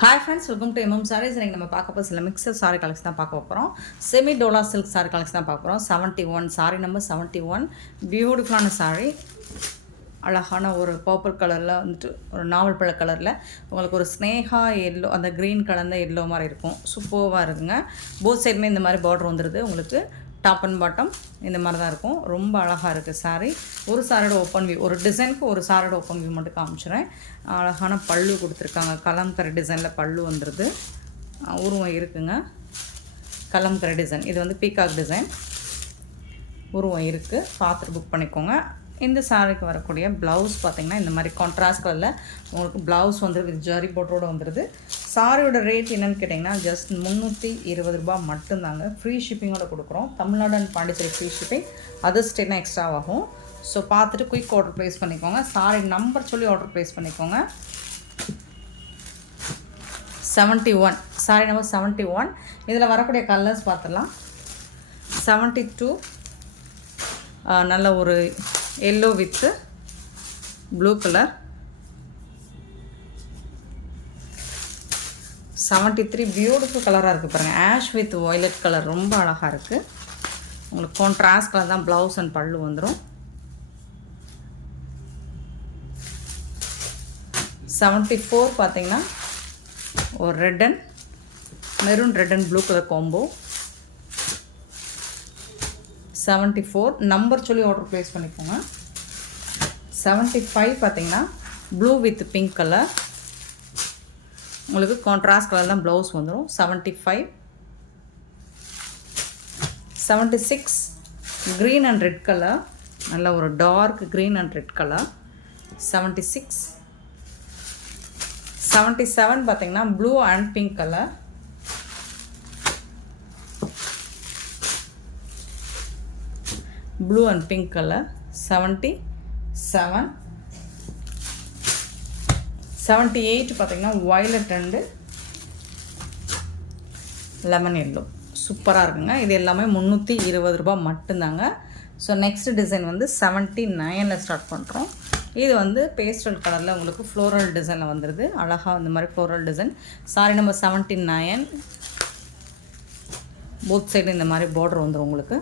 Hi friends, welcome to Sarees. இன்னைக்கு நம்ம பார்க்க போற சில மிக்சர் saree collection தான் பார்க்க போறோம். Semi Dola silk saree collection தான் பார்க்க போறோம். 71 saree number 71. பியூட்டிஃபுல்லான saree. அழகான ஒரு பர்பிள் கலரில் வந்துட்டு ஒரு நாவல் பழ கலரில் உங்களுக்கு ஒரு ஸ்னேகா எல்லோ அந்த க்ரீன் கலந்த எல்லோ மாதிரி இருக்கும். சூப்பராக இருக்குங்க. போத் சைடுமே இந்த மாதிரி பார்டர் வந்துடுது. உங்களுக்கு டாப் அண்ட் பாட்டம் இந்த மாதிரி தான் இருக்கும். ரொம்ப அழகாக இருக்குது சாரீ. ஒரு சாரோட ஓப்பன் வியூ, ஒரு டிசைனுக்கு ஒரு சாரோட ஓப்பன் வியூ மட்டும் காமிச்சிடுறேன். அழகான பல்லு கொடுத்துருக்காங்க. கலம்கரை டிசைனில் பல்லு வந்துடுது. உருவம் இருக்குங்க. கலம்கரை டிசைன். இது வந்து பீகாக் டிசைன். உருவம் இருக்குது. பார்த்துட்டு புக் பண்ணிக்கோங்க. இந்த சாரிக்கு வரக்கூடிய ப்ளவுஸ் பார்த்திங்கன்னா இந்த மாதிரி கான்ட்ராஸ்ட் கலரில் உங்களுக்கு ப்ளவுஸ் வந்துடுது. வித் ஜரி போட்டோடு வந்துடுது. சாரியோட ரேட் என்னென்னு கேட்டிங்கன்னா ஜஸ்ட் 320 ரூபா மட்டும்தாங்க. ஃப்ரீ ஷிப்பிங்கோட கொடுக்குறோம். Tamil Nadu and Pondicherry free shipping. Other ஸ்டேட்னா எக்ஸ்ட்ரா ஆகும். ஸோ பார்த்துட்டு குயிக் ஆர்டர் ப்ளேஸ் பண்ணிக்கோங்க. சாரி நம்பர் சொல்லி ஆர்டர் ப்ளேஸ் பண்ணிக்கோங்க. 71 சாரி நம்பர் 71. இதில் வரக்கூடிய கலர்ஸ் பார்த்துடலாம். 72 நல்ல ஒரு yellow with blue colour. 73 beautiful கலராக இருக்குது பாருங்கள். ஆஷ் வித் வயலட் கலர் ரொம்ப அழகாக இருக்குது. உங்களுக்கு கான்ட்ராஸ்ட் கலர் தான் ப்ளவுஸ் அண்ட் பல்லு வந்துடும். 74 பார்த்தீங்கன்னா ஒரு red and maroon red and blue colour combo. 74 number சொல்லி ஆர்டர் ப்ளேஸ் பண்ணிக்கோங்க. 75 பார்த்தீங்கன்னா ப்ளூ வித் பிங்க் கலர். உங்களுக்கு கான்ட்ராஸ்ட் கலர் தான் ப்ளவுஸ் வந்துடும். 75 76 க்ரீன் அண்ட் ரெட் கலர். நல்ல ஒரு dark green and red colour. 76 77 பார்த்தீங்கன்னா blue and pink colour. Blue and pink colour. 77 78 பார்த்தீங்கன்னா வயலட் அண்டு லெமன் எல்லோ. சூப்பராக இருக்குங்க. இது எல்லாமே 320 ரூபா மட்டும்தாங்க. ஸோ நெக்ஸ்ட் டிசைன் வந்து 79ல் ஸ்டார்ட் பண்ணுறோம். இது வந்து பேஸ்டல் கலரில் உங்களுக்கு ஃப்ளோரல் டிசைனில் வந்துடுது. அழகாக இந்த மாதிரி floral design. Sorry number 79. Both side இந்த மாதிரி பார்டர் வந்துடும் உங்களுக்கு.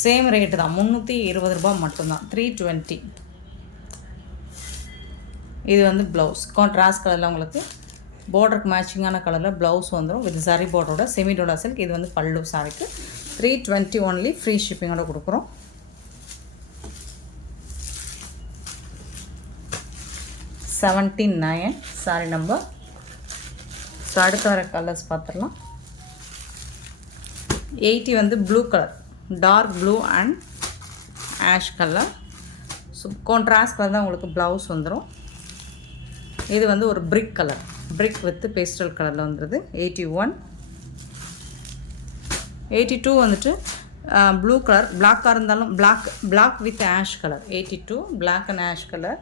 சேம் ரேட்டு தான், 320 ரூபா மட்டும்தான். 320. இது வந்து ப்ளவுஸ் கான்ட்ராஸ்ட் கலரில் உங்களுக்கு பார்டருக்கு மேட்சிங்கான கலரில் ப்ளவுஸ் வந்துடும். வித் சரி பார்டரோட செமி டோலா சில்க். இது வந்து பல்லு சாரிக்கு 320 ஒன்லி. ஃப்ரீ ஷிப்பிங்கோட கொடுக்குறோம். 79 சாரி நம்பர். ஸோ அடுத்து வர கலர்ஸ் பார்த்துடலாம். 80 வந்து blue colour, dark blue and ash colour. So contrast colour தான் உங்களுக்கு ப்ளவுஸ் வந்துடும். இது வந்து ஒரு brick colour, brick with pastel கலரில் வந்துடுது. 81 82 வந்துட்டு ப்ளூ கலர், பிளாக்காக இருந்தாலும் black with ash colour. 82 black and ash colour.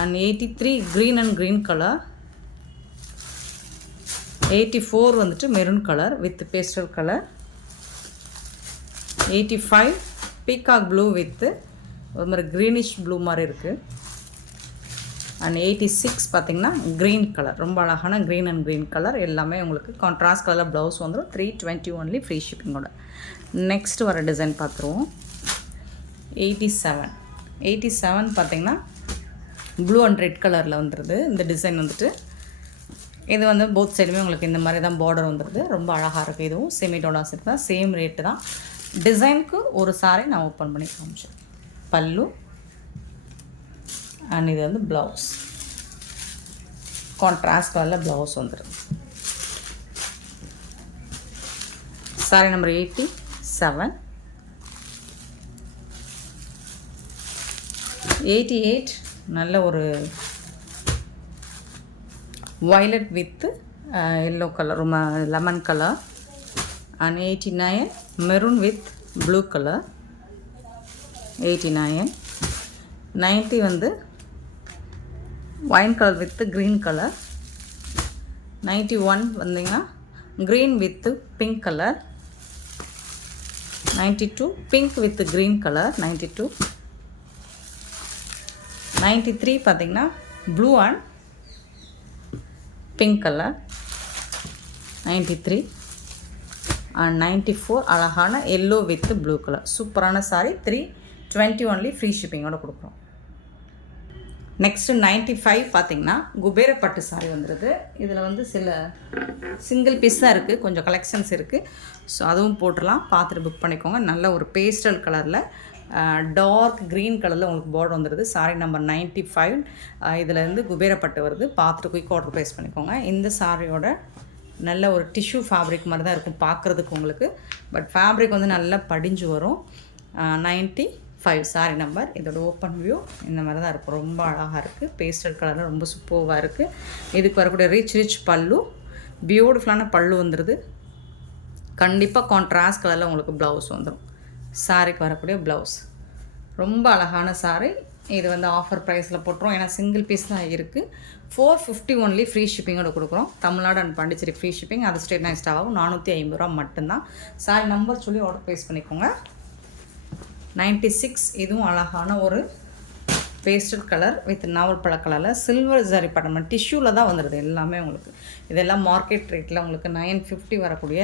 And 83 green and green colour. 84 வந்துட்டு maroon colour with pastel colour. 85 peacock blue with ஒரு மாதிரி க்ரீனிஷ் ப்ளூ மாதிரி இருக்குது. அண்ட் 86 பார்த்திங்கன்னா க்ரீன் கலர், ரொம்ப அழகான க்ரீன் அண்ட் க்ரீன் கலர். எல்லாமே உங்களுக்கு கான்ட்ராஸ்ட் கலரில் ப்ளவுஸ் வந்துடும். 320 ஒன்லி ஃப்ரீ ஷிப்பிங்கோட. நெக்ஸ்ட் வர டிசைன் பார்த்துருவோம். 87 பார்த்திங்கன்னா ப்ளூ அண்ட் ரெட் கலரில் வந்துடுது இந்த டிசைன் வந்துட்டு. இது வந்து போத் சைடுமே உங்களுக்கு இந்த மாதிரி தான் பார்டர் வந்துடுது. ரொம்ப அழகாக இருக்குது. இதுவும் செமி டோலா சில்க் தான். சேம் ரேட்டு தான். டிசைனுக்கு ஒரு சாரி நான் ஓப்பன் பண்ணி காமிச்சேன். பல்லு அண்ட் இது வந்து ப்ளவுஸ். கான்ட்ராஸ்ட் கலரில் ப்ளவுஸ் வந்துடும். Sorry number 87. 88 நல்ல ஒரு violet with yellow color, lemon color. And 89 maroon with blue color. 89 90 வந்து wine color with green color. 91 வந்தீங்கன்னா green with pink color. 92 pink with green color. 92 93 பார்த்தீங்கன்னா blue and pink colour 93 and 94 அழகான yellow with blue colour. சூப்பரான sari. 321 free ஷிப்பிங்கோட கொடுக்குறோம். Next 95 பார்த்திங்கன்னா குபேரப்பட்டு sorry வந்துடுது. இதில் வந்து சில சிங்கிள் பீஸ் தான் இருக்குது, கொஞ்சம் கலெக்ஷன்ஸ் இருக்குது. ஸோ அதுவும் போட்டுடலாம், பார்த்துட்டு புக் பண்ணிக்கோங்க. நல்ல ஒரு பேஸ்டல் கலரில் டார்க் க்ரீன் கலரில் உங்களுக்கு பார்டர் வந்துடுது. Sorry number 95. இதில் இருந்து குபேரப்பட்டு வருது. பார்த்துட்டு குயிக் ஆர்டர் ப்ளேஸ் பண்ணிக்கோங்க. இந்த சாரியோட நல்ல ஒரு டிஷ்யூ ஃபேப்ரிக் மாதிரி தான் இருக்கும் பார்க்குறதுக்கு உங்களுக்கு. பட் ஃபேப்ரிக் வந்து நல்லா படிஞ்சு வரும். 95 சாரி நம்பர். இதோட ஓப்பன் வியூ இந்த மாதிரி தான் இருக்கும். ரொம்ப அழகாக இருக்குது. பேஸ்டல் கலரில் ரொம்ப சூப்பராக இருக்குது. இதுக்கு வரக்கூடிய ரிச் பல்லு, பியூட்டிஃபுல்லான பல்லு வந்துடுது. கண்டிப்பாக கான்ட்ராஸ்ட் கலரில் உங்களுக்கு ப்ளவுஸ் வந்துடும். சாரிக்கு வரக்கூடிய ப்ளவுஸ் ரொம்ப அழகான சாரி. இது வந்து ஆஃபர் ப்ரைஸில் போட்டுரும், ஏன்னா சிங்கிள் பீஸ் தான் இருக்குது. 450 ஃப்ரீ ஷிப்பிங்கோட கொடுக்குறோம். Tamil Nadu and Pondicherry free shipping. அது ஸ்டேட் எக்ஸ்ட்ராவும் 450 ரூபா மட்டும்தான். சாரி நம்பர் சொல்லி ஆர்டர் ப்ளேஸ் பண்ணிக்கோங்க. 96. இதுவும் அழகான ஒரு பேஸ்டல் கலர் வித் நாவல் பழ கலரில் சில்வர் ஜரி பட்டம் டிஷ்யூவில் தான் வந்துடுது எல்லாமே உங்களுக்கு. இதெல்லாம் மார்க்கெட் ரேட்டில் உங்களுக்கு 950 வரக்கூடிய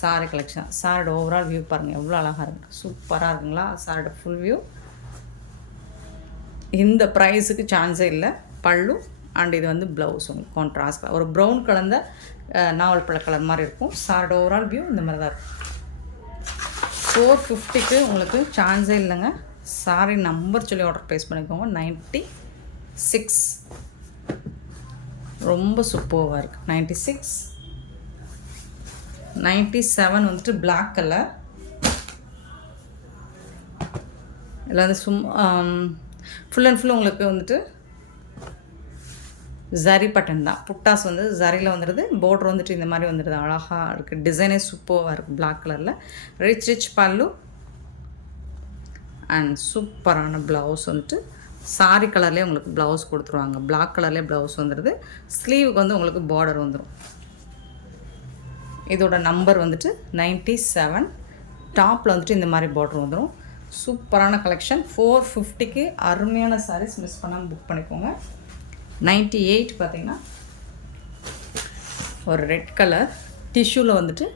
சாரி கலெக்ஷன். சாரோட ஓவரால் வியூ பாருங்கள் எவ்வளோ அழகாக இருக்குது. சூப்பராக இருக்குங்களா சாரோட ஃபுல் வியூ. இந்த ப்ரைஸுக்கு சான்ஸே இல்லை. பல்லு அண்ட் இது வந்து ப்ளவுஸ் உங்களுக்கு கான்ட்ராஸ்ட் ஒரு ப்ரௌன் கலந்த நாவல் பழ கலர் மாதிரி இருக்கும். சாரோட ஓவரால் வியூ இந்த மாதிரி தான் இருக்கும். 450க்கு உங்களுக்கு சான்ஸே இல்லைங்க. சாரி நம்பர் சொல்லி ஆர்டர் ப்ளேஸ் பண்ணிக்கோங்க. 96 ரொம்ப சூப்பராக இருக்குது. 96. 97 வந்துட்டு பிளாக் கலர். இதில் வந்து ஃபுல் அண்ட் ஃபுல் உங்களுக்கு வந்துட்டு ஜரி பட்டன் தான். புட்டாஸ் வந்து ஜரியில் வந்துடுது. பார்டர் வந்துட்டு இந்த மாதிரி வந்துடுது. அழகாக இருக்குது. டிசைனே சூப்பராக இருக்குது. பிளாக் கலரில் ரிச் பல்லு அண்ட் சூப்பரான ப்ளவுஸ் வந்துட்டு சாரி கலர்லேயே உங்களுக்கு ப்ளவுஸ் கொடுத்துருவாங்க. பிளாக் கலர்லேயே ப்ளவுஸ் வந்துடுது. ஸ்லீவுக்கு வந்து உங்களுக்கு பார்டர் வந்துடும். இதோட நம்பர் வந்துட்டு 97. டாப்பில் வந்துட்டு இந்த மாதிரி பார்டர் வந்துடும். சூப்பரான கலெக்ஷன். 450க்கு அருமையான சாரீஸ். மிஸ் பண்ணாமல் புக் பண்ணிக்கோங்க. 98 பார்த்திங்கன்னா ஒரு ரெட் கலர் டிஷ்யூவில் வந்துட்டு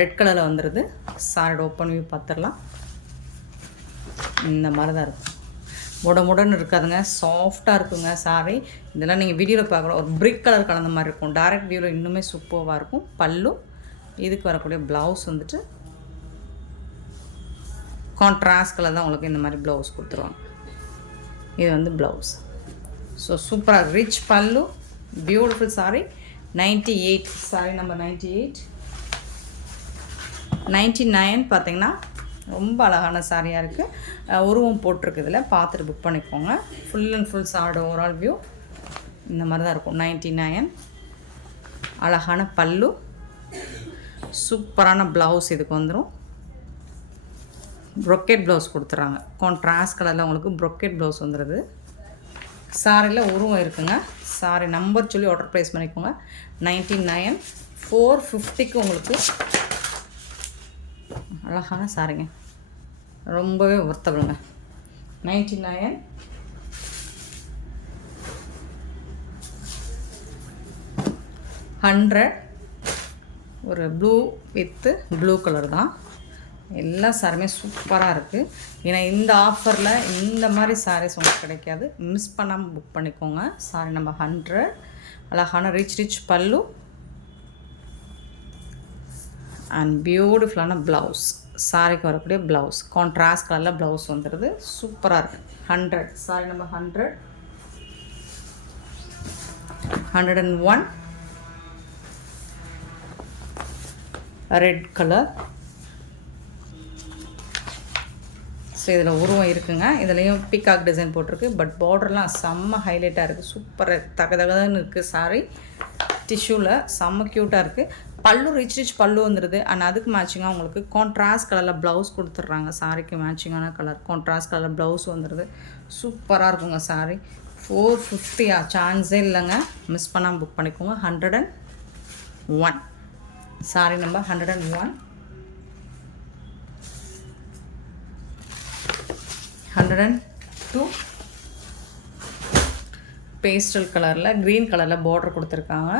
ரெட் கலரில் வந்துடுது. சாரோட ஓப்பன் வியூ பார்த்துடலாம். இந்த மாதிரி தான் இருக்கும். முடன்னு இருக்காதுங்க, சாஃப்டாக இருக்குங்க சாரி. இதெல்லாம் நீங்கள் வீடியோவில் பார்க்குறோம் ஒரு பிரிக் கலர் கலந்த மாதிரி இருக்கும். டைரக்ட் வியூவில் இன்னுமே சூப்பராக இருக்கும். பல்லு, இதுக்கு வரக்கூடிய ப்ளவுஸ் வந்துட்டு கான்ட்ராஸ்ட் கலர் தான் உங்களுக்கு இந்த மாதிரி ப்ளவுஸ் கொடுத்துருவாங்க. இது வந்து ப்ளவுஸ். ஸோ சூப்பராக ரிச் பல்லு, பியூட்டிஃபுல் சாரி. 98 sorry number 98. 99 பார்த்திங்கன்னா ரொம்ப அழகான சாரியாக இருக்குது. உருவம் போட்டிருக்கு. இதில் பார்த்துட்டு புக் பண்ணிக்கோங்க. ஃபுல் அண்ட் ஃபுல் சாரோட ஓவரால் வியூ இந்த மாதிரி தான் இருக்கும். 99 அழகான பல்லு, சூப்பரான ப்ளவுஸ் இதுக்கு வந்துடும். ப்ரொக்கெட் ப்ளவுஸ் கொடுத்துட்றாங்க. கான்ட்ராஸ்ட் கலரில் உங்களுக்கு ப்ரொக்கெட் ப்ளவுஸ் வந்துடுது. சாரியில் உருவம் இருக்குங்க. சாரி நம்பர் சொல்லி ஆர்டர் ப்ளேஸ் பண்ணிக்கோங்க. 99. 450க்கு உங்களுக்கு அழகான சாரிங்க. ரொம்பவே ஒர்த்தபிளுங்க. 99. 100 ஒரு ப்ளூ வித்து ப்ளூ கலர் தான். எல்லா சாரியுமே சூப்பராக இருக்குது. ஏன்னா இந்த ஆஃபரில் இந்த மாதிரி சாரீஸ் உங்களுக்கு கிடைக்காது. மிஸ் பண்ணாமல் புக் பண்ணிக்கோங்க. சாரி நம்பர் 100. அழகான ரிச் பல்லு அண்ட் பியூட்டிஃபுல்லான ப்ளவுஸ். சாரிக்கு வரக்கூடிய ப்ளவுஸ் கான்ட்ராஸ்ட் கலரில் ப்ளவுஸ் வந்துடுது. சூப்பராக இருக்குது. 100 sorry number 100. 101 red colour. So இதில் உருவம் இருக்குங்க. இதுலேயும் பீகாக் டிசைன் போட்டிருக்கு. பட் பார்டர்லாம் செம்ம ஹைலைட்டாக இருக்குது. சூப்பராக தகதகன்னு இருக்குது. சாரி டிஷ்யூவில் செம்ம க்யூட்டாக இருக்குது. பல்லு ரிச் பல்லு வந்துடுது. அண்ட் அதுக்கு மேட்சிங்காக உங்களுக்கு கான்ட்ராஸ்ட் கலரில் ப்ளவுஸ் கொடுத்துட்றாங்க. சாரிக்கு மேட்சிங்கான கலர் கான்ட்ராஸ்ட் கலரில் ப்ளவுஸ் வந்துடுது. சூப்பராக இருக்குங்க சாரி. 450 சான்ஸே இல்லைங்க. மிஸ் பண்ணாமல் புக் பண்ணிக்கோங்க. 101 சாரி நம்பர் 101. 102 பேஸ்டல் கலரில் க்ரீன் கலரில் பார்டர் கொடுத்துருக்காங்க.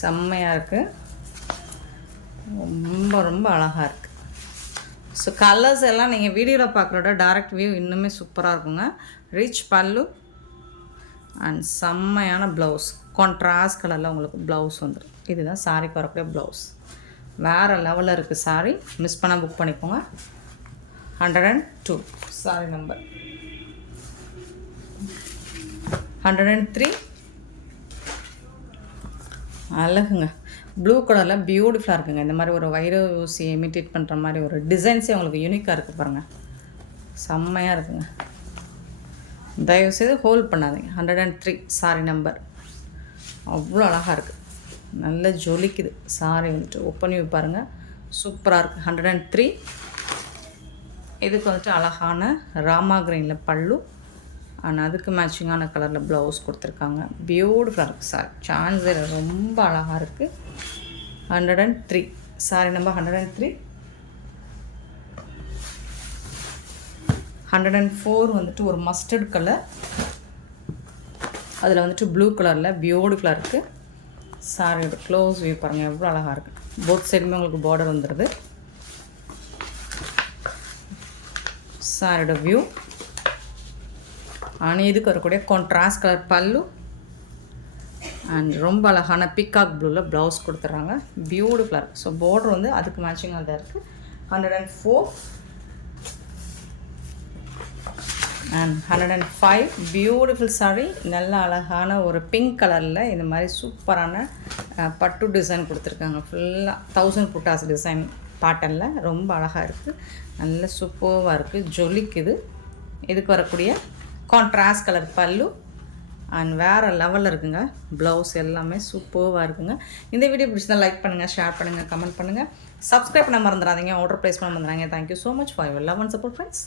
செம்மையாக இருக்குது. ரொம்ப ரொம்ப அழகாக இருக்குது. ஸோ கலர்ஸ் எல்லாம் நீங்கள் வீடியோவில் பார்க்குறோட டைரக்ட் வியூ இன்னுமே சூப்பராக இருக்குங்க. ரிச் பல்லு அண்ட் செம்மையான ப்ளவுஸ். கான்ட்ராஸ்ட் கலரில் உங்களுக்கு ப்ளவுஸ் வந்துடும். இதுதான் சாரிக்கு வரக்கூடிய ப்ளவுஸ். வேறு லெவலில் இருக்குது சாரி. மிஸ் பண்ணால் புக் பண்ணிக்கோங்க. 102 சாரி நம்பர். 103 அழகுங்க. ப்ளூ கலரில் பியூட்டிஃபுல்லாக இருக்குங்க. இந்த மாதிரி ஒரு வைர ஊசி இமிட்டேட் பண்ணுற மாதிரி ஒரு டிசைன்ஸே உங்களுக்கு யூனிக்காக இருக்குது பாருங்கள். செம்மையாக இருக்குங்க. தயவுசெய்து ஹோல்ட் பண்ணாதீங்க. 103 சாரி நம்பர். அவ்வளோ அழகாக இருக்குது. நல்ல ஜொலிக்குது சாரி வந்துட்டு. ஓப்பன் வியூ பாருங்கள், சூப்பராக இருக்குது. 103. இதுக்கு வந்துட்டு அழகான ராமா கிரீனில் பல்லு அண்ட் அதுக்கு மேட்சிங்கான கலரில் ப்ளவுஸ் கொடுத்துருக்காங்க. பியூட்டிஃபுல்லாக இருக்குது சாரி. சான்ஸில் ரொம்ப அழகாக இருக்குது. 103 சாரி நம்பர். 103. 104 வந்துட்டு ஒரு மஸ்டர்ட் கலர், அதில் வந்துட்டு ப்ளூ கலரில் பியூட்டிஃபுல்லாக இருக்குது. சாரியோட க்ளோஸ் வியூ பாருங்கள், எவ்வளோ அழகாக இருக்குது. போத் சைடுமே உங்களுக்கு பார்டர் வந்துடுது. சாரியோட வியூ ஆனால் இதுக்கு வரக்கூடிய கான்ட்ராஸ்ட் கலர் பல்லு அண்ட் ரொம்ப அழகான பிகாக் ப்ளூவில் ப்ளவுஸ் கொடுத்துட்றாங்க. பியூட்டிஃபுல்லாக இருக்குது. ஸோ பார்டர் வந்து அதுக்கு மேட்சிங்காக தான் இருக்குது. 104 அண்ட் 105 பியூட்டிஃபுல் சாரி. நல்ல அழகான ஒரு பிங்க் கலரில் இந்த மாதிரி சூப்பரான பட்டு டிசைன் கொடுத்துருக்காங்க. ஃபுல்லாக 1000 புட்டாஸ் டிசைன் பேட்டர்னில் ரொம்ப அழகாக இருக்குது. நல்ல சூப்பராக இருக்குது, ஜொலிக்குது. இதுக்கு வரக்கூடிய கான்ட்ராஸ்ட் கலர் பல்லு அண்ட் வேறு லெவலில் இருக்குங்க. ப்ளவுஸ் எல்லாமே சூப்பராக இருக்குங்க. இந்த வீடியோ பிடிச்சா லைக் பண்ணுங்கள், ஷேர் பண்ணுங்கள், கமெண்ட் பண்ணுங்கள். சப்ஸ்கிரைப் பண்ண மறந்துடாதீங்க. ஆர்டர் ப்ளேஸ் பண்ண மறந்துடாதீங்க. Thank you so much for your love and support friends.